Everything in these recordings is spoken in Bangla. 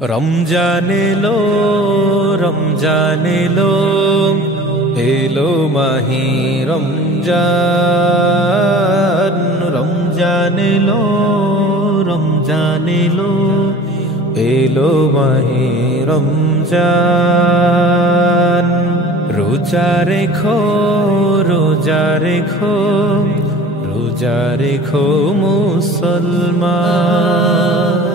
রমজান এলো, রমজান এলো, এলো মাহি রমজান। রমজান এলো, রমজান এলো, এলো মাহি রমজান। রোজা রেখো, রোজা রেখো, রোজা রেখো মুসলমান।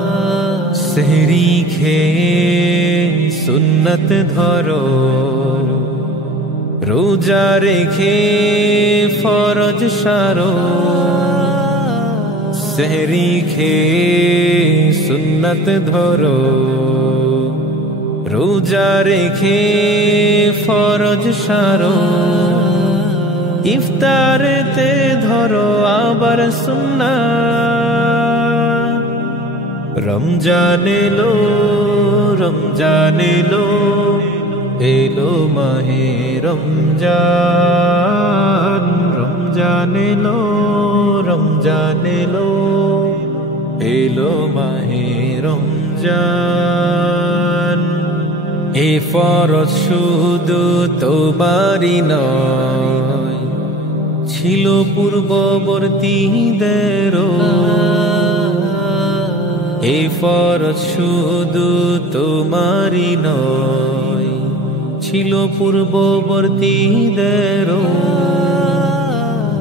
সেহরি খেয়ে সুন্নত ধরো, রোজা রেখে ফরজ সারো। সেহরি খেয়ে সুন্নত ধরো, রোজা রেখে ফরজ সারো। ইফতারেতে ধরো আবার সুন্নাত। রমজান এলো, রমজান এলো, এলো মাহে রমজান। রমজান এলো, রমজান এলো, এলো মাহে রমজান। এ ফরজ শুধু তোমারই নয়, ছিল পূর্ববর্তীদেরও। এই ফরজ শুধু তোমারই নয়, ছিল পূর্ববর্তীদেরও।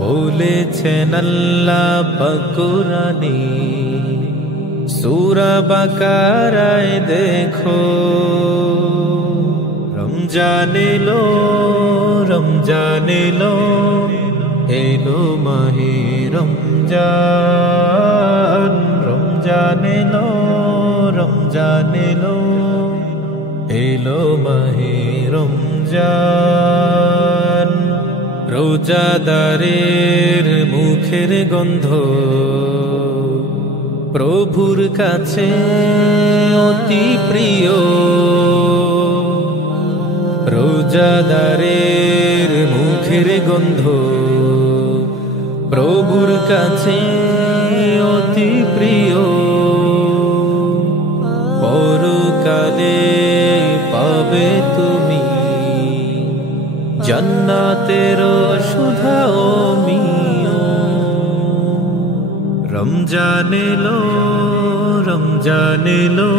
বলেছেন আল্লাহ পাক কুরআনে, সূরা বাকারায় দেখো। রমজান এলো, রমজান এলো, এলো মাহে রমজান। রমজান এলো, রমজান এলো, এলো মাহে রমজান। রোজাদারের মুখের গন্ধ প্রভুর কাছে অতি প্রিয়। রোজাদারের মুখের গন্ধ প্রভুর কাছে অতি প্রিয়। পরকালে পাবে তুমি জান্নাতের সুধা ও মিও। রমজান এলো, রমজান এলো,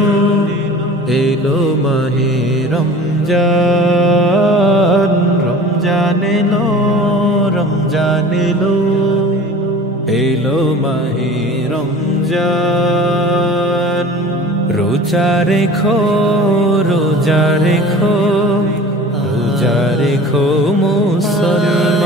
এলো মাহে রমজান। রমজান এলো, রমজান এলো, এলো মাহে রমজান। রোজা রেখো, রোজা রেখো, রোজা রেখো মুসলমান।